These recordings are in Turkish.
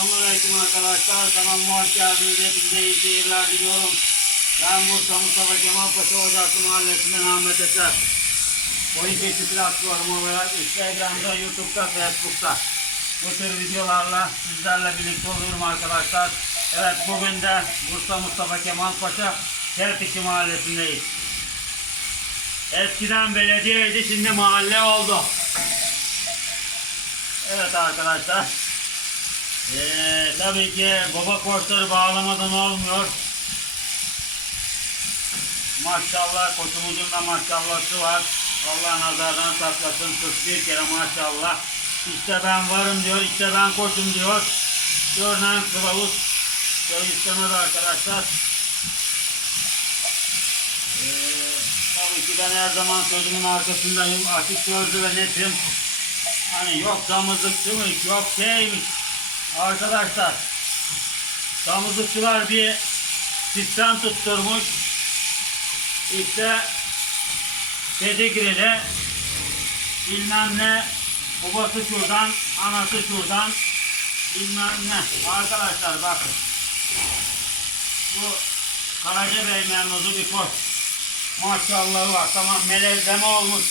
Selamünaleyküm arkadaşlar. Kanalıma hoş geldiniz. Hepinize iyi seyirler diliyorum. Ben Bursa Mustafa Kemal Paşa Ocaklı Mahallesi'nden Ahmet Eser. Oyun Keçi platformu olarak Instagram'da, YouTube'da, Facebook'ta bu tür videolarla sizlerle birlikte olurum arkadaşlar. Evet bugün de Bursa Mustafa Kemal Paşa Kerpiçi Mahallesi'ndeyiz. Eskiden belediyeydi şimdi mahalle oldu. Evet arkadaşlar. Ee, tabii ki baba koçları bağlamadan olmuyor. Maşallah koçumuzun da maşallahı var. Allah nazardan saklasın 41 kere maşallah. İşte ben varım diyor, işte ben koçum diyor. Görünen kılavuz söz istemez arkadaşlar. Ee, tabii ki ben her zaman sözümün arkasındayım. Açık sözlü ve netim. Hani yok damızlıkçıymış, yok şeymiş. Arkadaşlar, damızlıkçılar bir sistem tutturmuş. İşte pedigrili bilmem ne babası şuradan, anası şuradan bilmem ne. Arkadaşlar bakın. Bu Karacabey memnuzu bir koç. Maşallahı var. Tamam melezleme olmuş.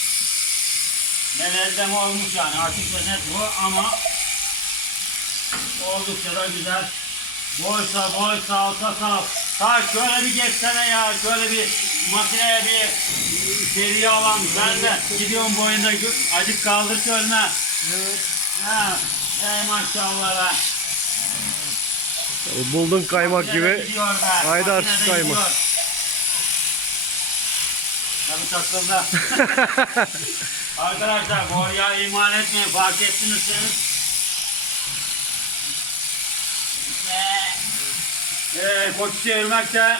Melezleme olmuş yani ve net bu ama oldukça da güzel. Boysa boy, salsa sal. Ha şöyle bir geçsene ya, şöyle bir makineye bir seriye alan. Ben de gidiyorum boyunda acık kaldır önüne. Evet. Ha, ey maşallah be. Buldun kaymak gibi. gidiyor be, Haydar makine de kaymak. gidiyor. Tabii takıldı. Arkadaşlar borya imal etmeyin fark ettiniz siz. Ee, koç çevirmek de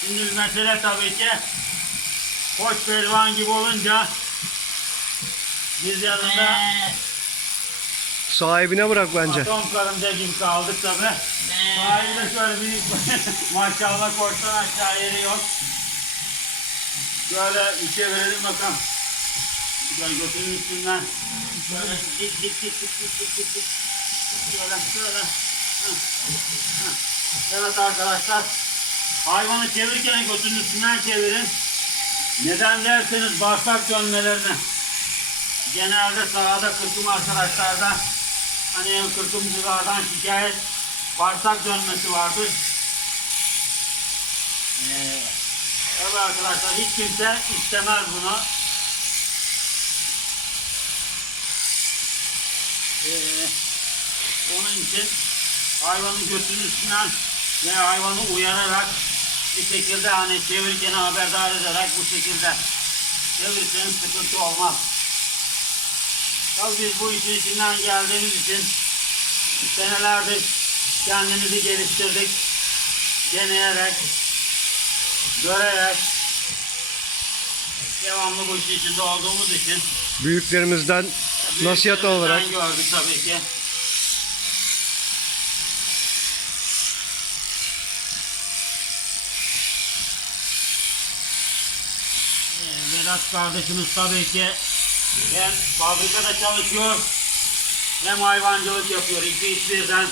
şimdi mesele tabii ki koç pehlivan gibi olunca biz yanında Sahibine bırak bence. atom karınca gibi kaldık tabii. Sahibi de şöyle bir maşallah koçtan aşağı yeri yok. Şöyle bir çevirelim bakalım. Şöyle götünün üstünden. Şöyle dik dik dik dik dik dik dik. Şöyle şöyle. Evet arkadaşlar. Hayvanı çevirirken götünün üstünden çevirin. Neden derseniz bağırsak dönmelerini. Genelde sahada kırkım arkadaşlarda hani kırkımcılardan şikayet bağırsak dönmesi vardır. Ee, evet arkadaşlar hiç kimse istemez bunu. Ee, onun için hayvanı götünün üstünden ve hayvanı uyararak bir şekilde hani çevirirken haberdar ederek bu şekilde çevirirseniz sıkıntı olmaz. Tabii biz bu işin içinden geldiğimiz için senelerdir kendimizi geliştirdik. Deneyerek, görerek, devamlı bu işin içinde olduğumuz için Büyüklerimizden nasihat olarak gördük tabii ki. Ee, Vedat kardeşimiz tabii ki hem fabrikada çalışıyor hem hayvancılık yapıyor. İki iş birden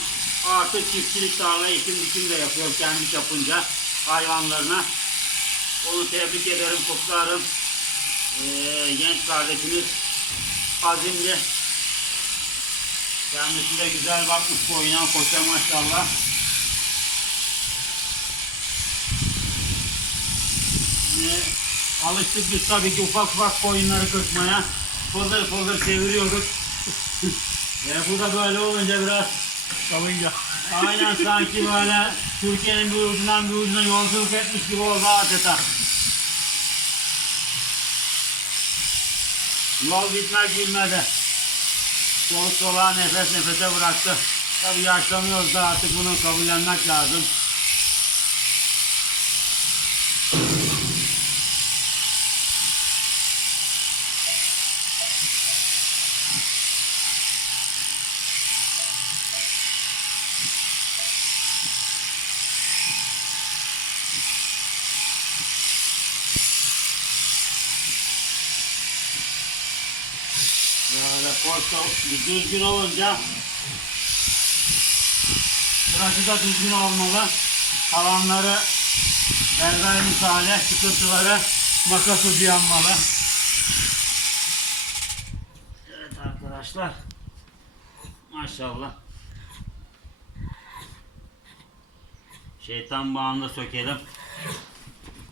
artı çiftçilik tarla ekim dikim de yapıyor kendi yapınca hayvanlarına. Onu tebrik ederim, kutlarım. Ee, genç kardeşimiz azimli. Kendisi de güzel bakmış boyuna, koşa maşallah. Ee, alıştık biz tabii ki ufak ufak koyunları kırpmaya. Fıldır fıldır çeviriyorduk. e, bu da böyle olunca biraz kalınca. aynen sanki böyle Türkiye'nin bir ucundan bir ucuna yolculuk etmiş gibi oldu adeta. Yol bitmek bilmedi. Soluk soluğa nefes nefese bıraktı. Tabii yaşlanıyoruz da artık bunu kabullenmek lazım. Böyle koşta bir düzgün olunca Tıraşı da düzgün olmalı. Tavanları berber misali çıkıntıları makas ucu yanmalı. Evet arkadaşlar. Maşallah. Şeytan bağını da sökelim.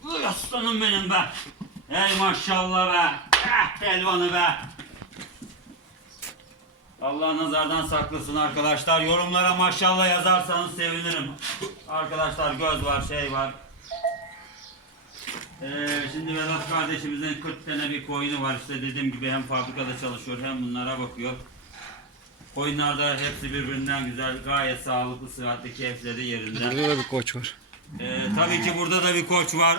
Uy aslanım benim be. Ey maşallah be. Eh pelvanı be. Allah nazardan saklasın arkadaşlar. Yorumlara maşallah yazarsanız sevinirim. Arkadaşlar göz var, şey var. Ee, şimdi Vedat kardeşimizin 40 tane bir koyunu var. İşte dediğim gibi hem fabrikada çalışıyor hem bunlara bakıyor. Koyunlar da hepsi birbirinden güzel. Gayet sağlıklı, sıhhatli, keyifleri yerinde. Burada da bir koç var. Ee, tabii ki burada da bir koç var.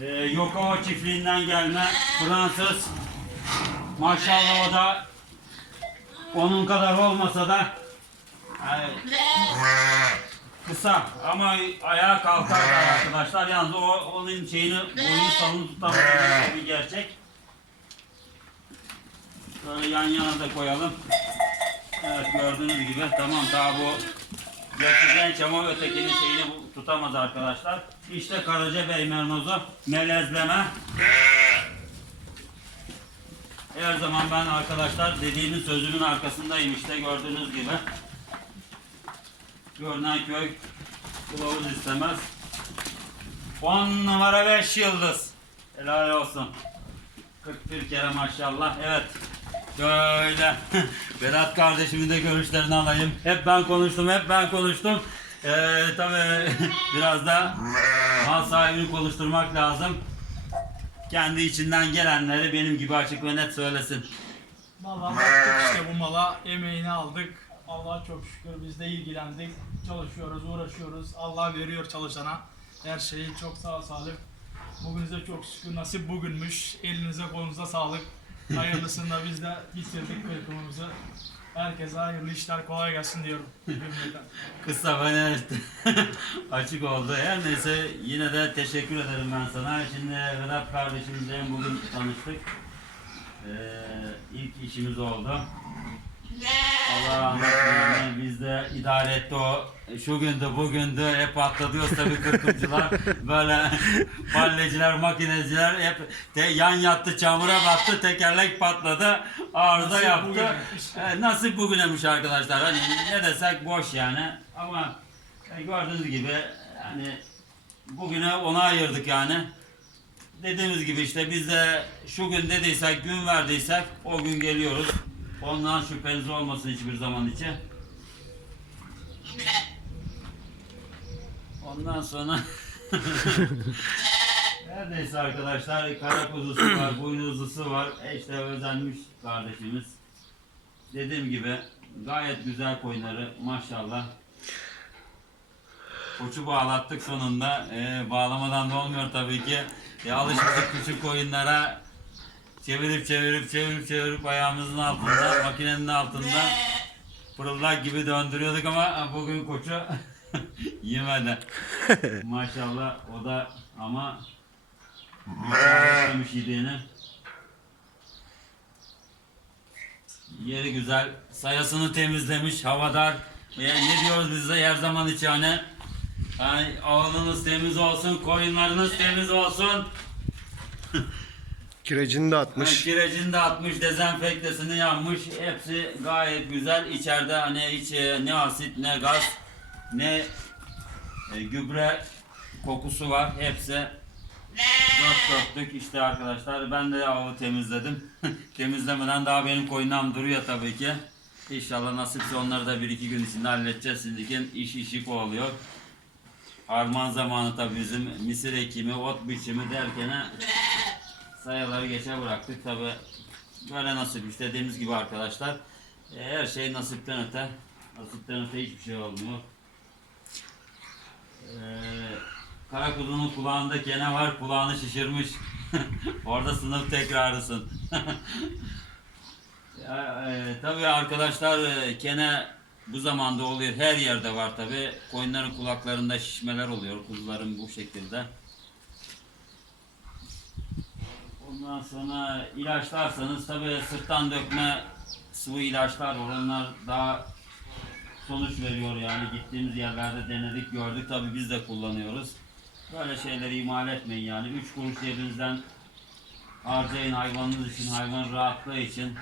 Ee, Yokova çiftliğinden gelme Fransız. Maşallah o da onun kadar olmasa da kısa ama ayağa kalkar arkadaşlar. Yalnız o onun şeyini boyunu salını tutamadığı bir gerçek. Böyle yan yana da koyalım. Evet gördüğünüz gibi tamam daha bu Yaşı genç ama ötekinin şeyini tutamaz arkadaşlar. İşte Karaca Bey mernozu melezleme. Her zaman ben arkadaşlar dediğimin sözümün arkasındayım işte gördüğünüz gibi. Görünen köy kılavuz istemez. 10 numara 5 yıldız. Helal olsun. 41 kere maşallah. Evet. Böyle. Berat kardeşimin de görüşlerini alayım. Hep ben konuştum, hep ben konuştum. Ee, tabii biraz da mal sahibini konuşturmak lazım. Kendi içinden gelenleri benim gibi açık ve net söylesin. Vallahi baktık işte bu mala emeğini aldık. Allah'a çok şükür biz de ilgilendik. Çalışıyoruz, uğraşıyoruz. Allah veriyor çalışana. Her şeyi çok sağ salim. Bugünüze çok şükür nasip bugünmüş. Elinize kolunuza sağlık. Hayırlısını da biz de bitirdik kırkımımızı. Herkese hayırlı işler kolay gelsin diyorum. Kısa net açık oldu. Her neyse yine de teşekkür ederim ben sana. Şimdi Vedat kardeşimizle bugün tanıştık. Ee, ilk işimiz oldu. Allah rahmet eylesin. Biz de idare etti o. Şu gündü bugündü hep atlatıyoruz tabii kırkımcılar. Böyle balleciler, makineciler hep te- yan yattı, çamura battı, tekerlek patladı, arıza Nasip yaptı. bugünemiş. E, nasip bugünemiş arkadaşlar. Hani ne desek boş yani. Ama e, gördüğünüz gibi hani bugüne ona ayırdık yani. Dediğimiz gibi işte biz de şu gün dediysek, gün verdiysek o gün geliyoruz. Ondan şüpheniz olmasın hiçbir zaman için. Ondan sonra her neyse arkadaşlar kara kuzusu var, boynuzlusu var. E özenmiş kardeşimiz. Dediğim gibi gayet güzel koyunları maşallah. Koçu bağlattık sonunda. Ee, bağlamadan da olmuyor tabii ki. E, alışmıştık küçük koyunlara. Çevirip çevirip çevirip çevirip ayağımızın altında, makinenin altında pırıldak gibi döndürüyorduk ama bugün koçu yemedi. Maşallah o da ama yapmış yediğini. Yeri güzel. Sayasını temizlemiş. Havadar. Yani ne diyoruz biz de her zaman için hani. Yani temiz olsun, koyunlarınız temiz olsun. Kirecini de atmış. Kirecini de atmış, dezenfektesini yapmış. Hepsi gayet güzel. İçeride hani hiç e, ne asit, ne gaz, ne e, gübre kokusu var. Hepsi dört dörtlük işte arkadaşlar. Ben de avı temizledim. Temizlemeden daha benim koyunam duruyor tabii ki. İnşallah nasipse onları da bir iki gün içinde halledeceğiz. Şimdiki iş işi kovalıyor. Harman zamanı tabii bizim misir ekimi, ot biçimi derken sayıları geçe bıraktık. Tabi böyle nasip işte dediğimiz gibi arkadaşlar. E, her şey nasipten öte. Nasipten öte hiçbir şey olmuyor. Ee, kara kuzunun kulağında kene var kulağını şişirmiş. Orada sınıf tekrarısın. Ya, e, tabi arkadaşlar e, kene bu zamanda oluyor. Her yerde var tabi koyunların kulaklarında şişmeler oluyor. Kuzuların bu şekilde Ondan sonra ilaçlarsanız tabi sırttan dökme sıvı ilaçlar var. Onlar daha sonuç veriyor yani gittiğimiz yerlerde denedik gördük tabi biz de kullanıyoruz. Böyle şeyleri imal etmeyin yani 3 kuruş cebinizden harcayın hayvanınız için hayvan rahatlığı için.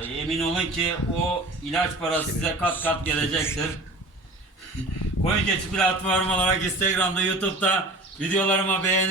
E, emin olun ki o ilaç parası size kat kat gelecektir. Koyun Keçi platformu olarak Instagram'da, YouTube'da videolarıma beğenin.